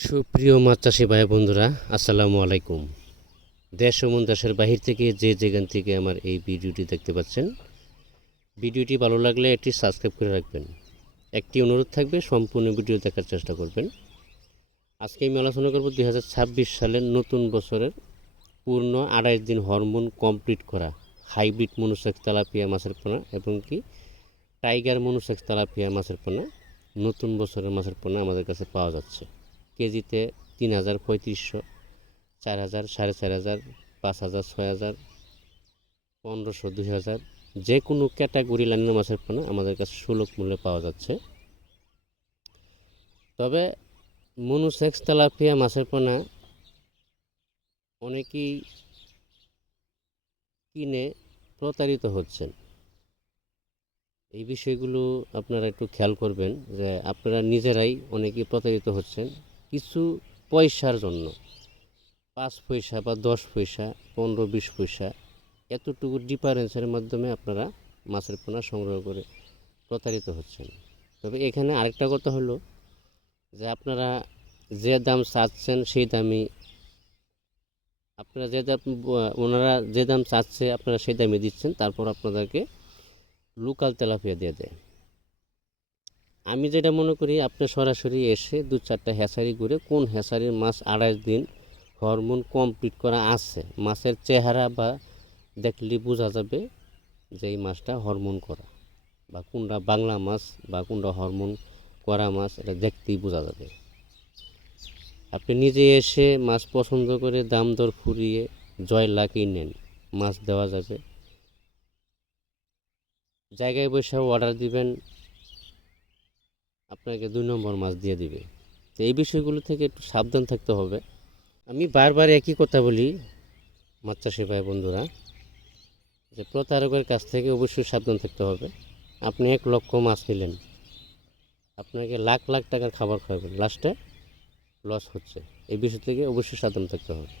সুপ্রিয় মাছ চাষি ভাই বন্ধুরা, আসসালামু আলাইকুম। দেশ ও দেশের বাহির থেকে যে যেখান থেকে আমার এই ভিডিওটি দেখতে পাচ্ছেন, ভিডিওটি ভালো লাগলে এটি সাবস্ক্রাইব করে রাখবেন। একটি অনুরোধ থাকবে, সম্পূর্ণ ভিডিও দেখার চেষ্টা করবেন। আজকে আমি আলোচনা করব 2026 সালের নতুন বছরের পূর্ণ 28 দিন হরমোন কমপ্লিট করা হাইব্রিড মনোসেক্স তেলাপিয়া মাছের পোনা এবং কি টাইগার মনোসেক্স তেলাপিয়া মাছের পোনা নতুন বছরের মাছের পোনা আমাদের কাছে পাওয়া যাচ্ছে। কেজিতে 3000, 3500, 4000, 4500, 5000, 6000, 1500, 2000, যে কোনো ক্যাটাগরি লাইনের মাছের পোনা আমাদের কাছে সুলভ মূল্যে পাওয়া যাচ্ছে। তবে মনোসেক্স তেলাপিয়া মাছের পোনা অনেকেই কিনে প্রতারিত হচ্ছেন। এই বিষয়গুলো আপনারা একটু খেয়াল করবেন যে আপনারা নিজেরাই অনেকেই প্রতারিত হচ্ছেন কিছু পয়সার জন্য। 5 পয়সা বা 10 পয়সা, 15-20 পয়সা এতটুকু ডিফারেন্সের মাধ্যমে আপনারা মাছের পোনা সংগ্রহ করে প্রতারিত হচ্ছেন। তবে এখানে আরেকটা কথা হলো যে আপনারা যে দাম চাচ্ছেন সেই দামই আপনারা যে দাম ওনারা যে দাম চাচ্ছে আপনারা সেই দামে দিচ্ছেন, তারপর আপনাদেরকে লোকাল তেলাপিয়া দিয়ে দেয়। আমি যেটা মনে করি আপনি সরাসরি এসে 2-4টা হ্যাচারি ঘুরে কোন হ্যাচারির মাছ 28 দিন হরমোন কমপ্লিট করা আছে, মাছের চেহারা বা দেখলে বোঝা যাবে যে এই মাছটা হরমোন করা, বা কোনটা বাংলা মাছ বা কোনটা হরমোন করা মাছ এটা দেখতেই বোঝা যাবে। আপনি নিজে এসে মাছ পছন্দ করে দাম দর ফুরিয়ে জয় লাগিয়ে নেন, মাছ দেওয়া যাবে। জায়গায় বসে অর্ডার দিবেন, আপনাকে 2 নম্বর মাছ দিয়ে দিবে। তো এই বিষয়গুলো থেকে একটু সাবধান থাকতে হবে। আমি বারবার একই কথা বলি মাছ চাষি ভাই বন্ধুরা, যে প্রতারকের কাছ থেকে অবশ্যই সাবধান থাকতে হবে। আপনি 1 লক্ষ মাছ নিলেন, আপনাকে লাখ লাখ টাকার খাবার খাওয়াবেন, লাস্টে লস হচ্ছে। এই বিষয় থেকে অবশ্যই সাবধান থাকতে হবে।